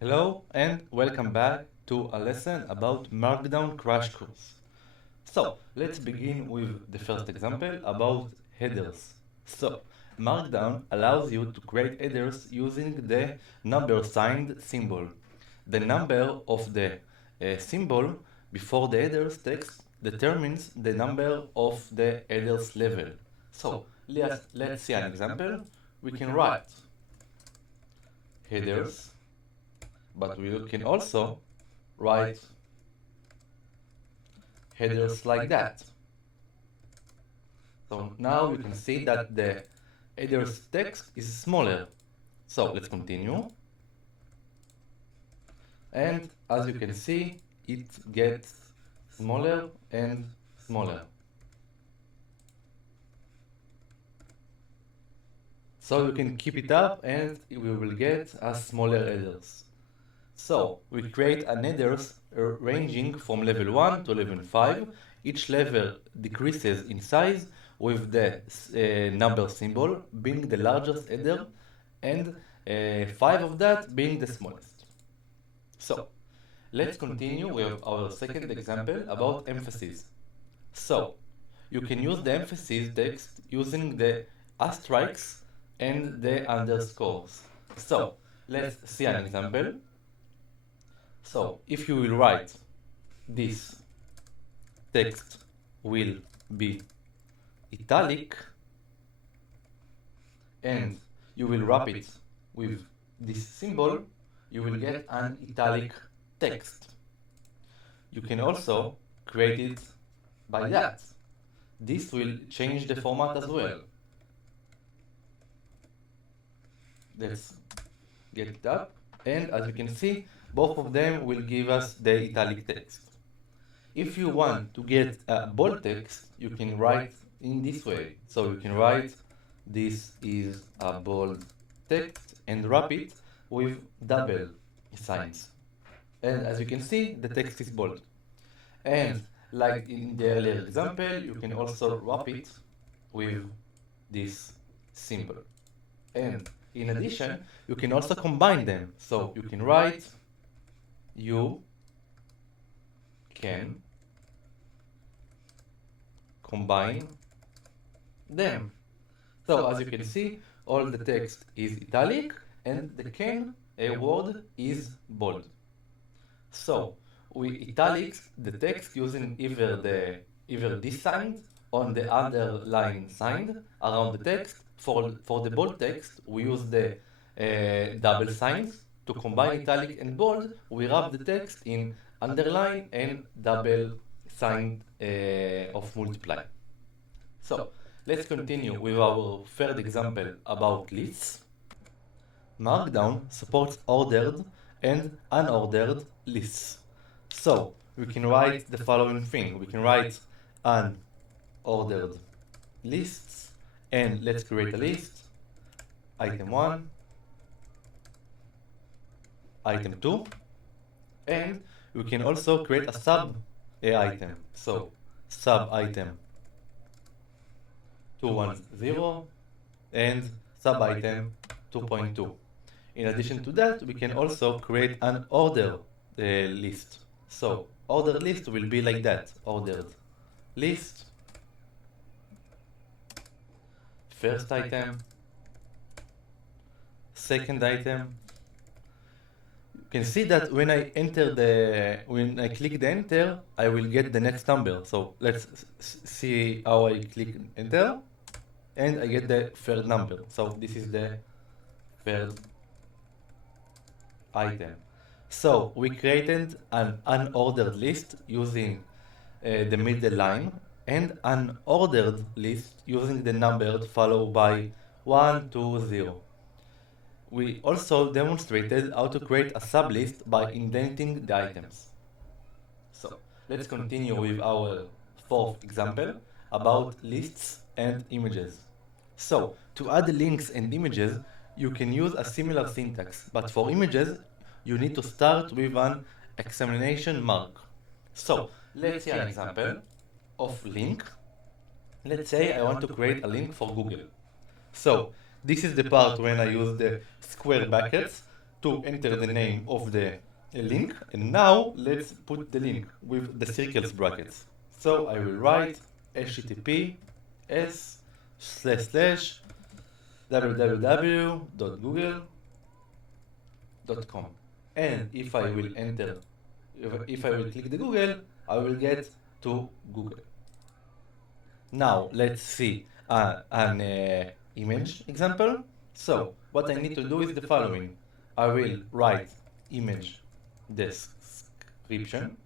Hello and welcome back to a lesson about Markdown crash course. So, let's begin with the first example about headers. So, Markdown allows you to create headers using the number signed symbol. The number of the symbol before the headers text determines the number of the headers level. So, let's see an example. We can write headers, but we can also write headers like that. So now you can see that the headers text is smaller. So let's continue. And as you can see, it gets smaller and smaller. So you can keep it up and we will get a smaller headers. So we create an headers ranging from level 1 to level 5. Each level decreases in size with the number symbol being the largest header and 5 of that being the smallest. So let's continue with our second example about emphasis. So you can use the emphasis text using the asterisks and the underscores. So let's see an example. So if you will write this text will be italic and you will wrap it with this symbol, you will get an italic text. You can also create it by that. This will change the format as well. Let's get it up, and as you can see, both of them will give us the italic text. If you want to get a bold text, you can write in this way. So you can write this is a bold text and wrap it with double signs. And as you can see, the text is bold. And like in the earlier example, you can also wrap it with this symbol. And in addition, you can also combine them. So you can write you can combine them. So as you can see, all the text is italic and the can word is bold. So we italics the text using either this sign on the underline sign around the text. For the bold text, we use the double signs. To combine italic and bold, we wrap the text in underline and double sign of multiply. So let's continue with our third example about lists. Markdown supports ordered and unordered lists. So we can write the following thing. We can write unordered lists, and let's create a list. Item 1, item 2, and we can also create a sub item. So sub item 210 and sub item 2.2. In addition to that, we can also create an order list. So order list will be like that. Ordered list, first item, second item. You can see that when I click the enter, I will get the next number. So let's see how I click enter, and I get the third number. So this is the third item. So we created an unordered list using the middle line and an ordered list using the numbered followed by 1, 2, 0. We also demonstrated how to create a sublist by indenting the items. So let's continue with our fourth example about lists and images. So to add links and images, you can use a similar syntax, but for images, you need to start with an exclamation mark. So let's see an example of link. Let's say I want to create a link for Google. So this is the part when I use the square brackets. to enter the name of the link, and now let's put the link with the circles brackets. So I will write https://www.google.com, and if I will enter, if I will click the Google, I will get to Google. Now let's see an image example. So what I need to do is the following. I will write image description,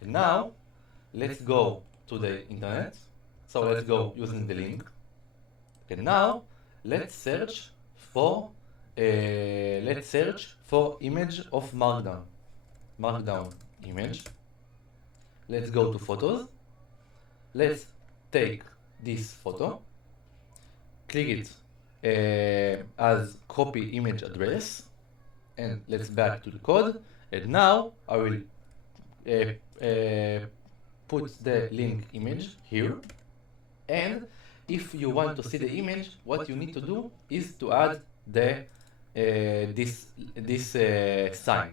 and now let's go to the internet. So let's go using the link, and now let's search for image of Markdown image. Let's go to photos. Let's take this photo, click it as copy image address, and let's back to the code. And now I will put the link image here. And if you want to see the image, what you need to do is to add the this sign.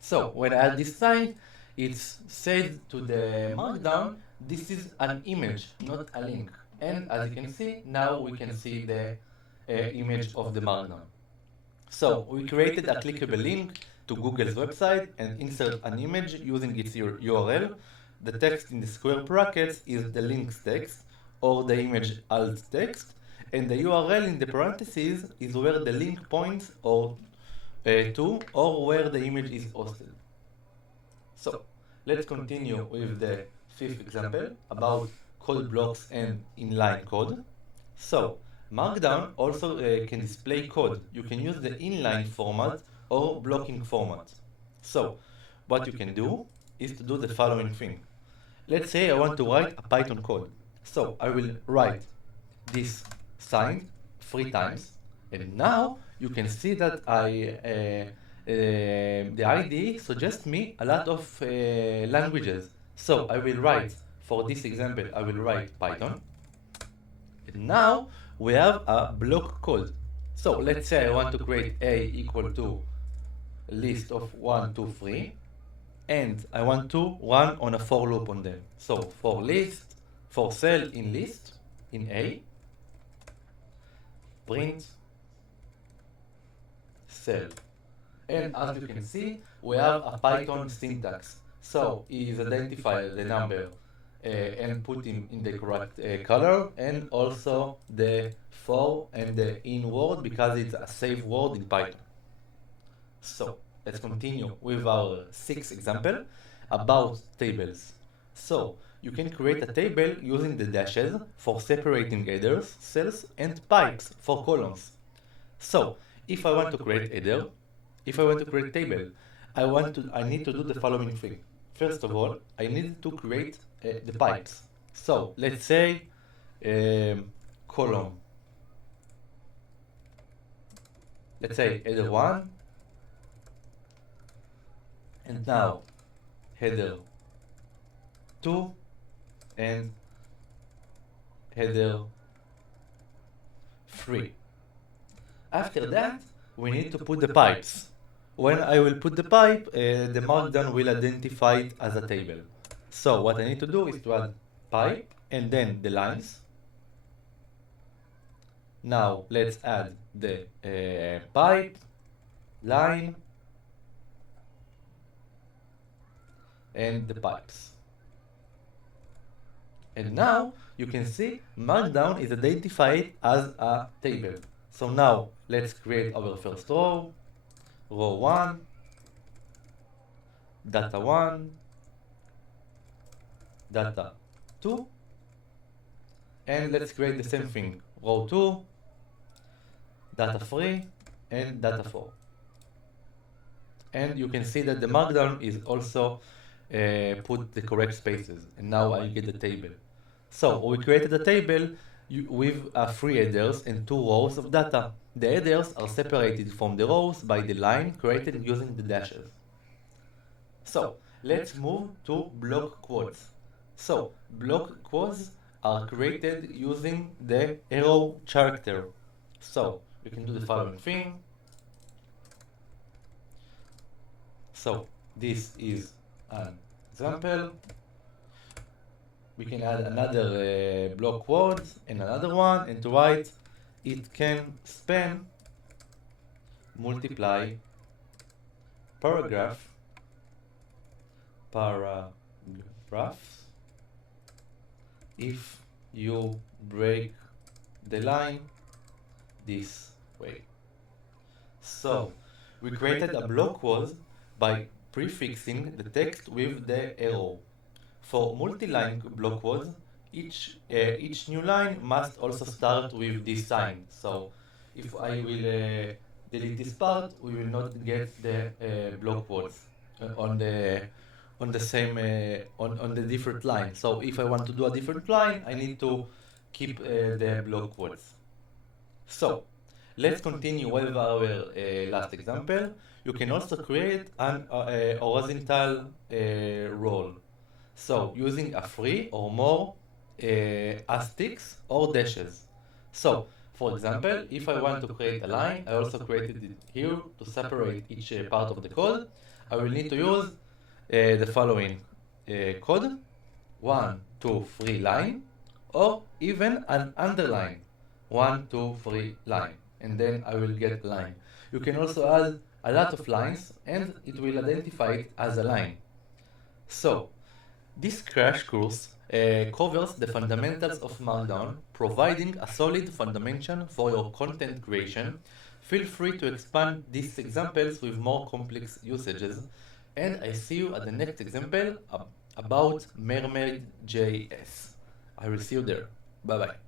So when I add this sign, it's said to the Markdown, this is an image, not a link. And as you can see, now we can see the image of the Markdown. So we created a clickable link to Google's website and insert an image using its URL. The text in the square brackets is the link's text or the image alt text, and the URL in the parentheses is where the link points or to, or where the image is hosted. So let's continue with the fifth example about code blocks and inline code. So Markdown also can display code. You can use the inline format or blocking format. So what you can do is to do the following thing. Let's say I want to write a Python code. So I will write this sign 3 times, and now you can see that the IDE suggests me a lot of languages. So I will write, for this example, I will write Python. And now we have a block code. So let's say I want to create A equal to a list of 1, 2, 3, and I want to run on a for loop on them. So for list, for cell in list, in A, print cell. And as you can see, we have a Python syntax. So is identify the number and put him in the correct color, and also the for and the in word because it's a safe word in Python. So let's continue with our 6th example about tables. So you can create a table using the dashes for separating headers, cells, and pipes for columns. So if I want to create header, if I want to create table, I need to do the following thing. First of all, I need to create the pipes. So let's say column. Let's say header 1, and now header 2 and header 3. After that, we need to put the pipes. When I will put the pipe, the Markdown will identify it as a table. So what I need to do is to add pipe and then the lines. Now let's add the pipe, line, and the pipes. And now you can see Markdown is identified as a table. So now let's create our first row, row 1, data 1, data 2, and let's create the same thing, row 2, data 3, and data 4. And you can see that the Markdown is also put the correct spaces, and now I get the table. So we created a table with 3 headers and 2 rows of data. The headers are separated from the rows by the line created using the dashes. So let's move to block quotes. So block quotes are created using the arrow character. So you can do the following thing. So this is an example. We can add another block word and another one, and to write it can span multiply paragraphs if you break the line this way. So we created a block word by prefixing the text with the arrow. For multi-line block words, each new line must also start with this sign. So if I will delete this part, we will not get the block words on the same on the different line. So if I want to do a different line, I need to keep the block words. So let's continue with our last example. You can also create an horizontal row. So using a 3 or more asterisks or dashes. So for example, if I want to create a line, I also created it here to separate each part of the code. I will need to use the following code: 1, 2, 3 line, or even an underline, 1, 2, 3 line, and then I will get a line. You can also add a lot of lines and it will identify it as a line. So this crash course covers the fundamentals of Markdown, providing a solid foundation for your content creation. Feel free to expand these examples with more complex usages, and I see you at the next example about Mermaid.js. I will see you there. Bye bye.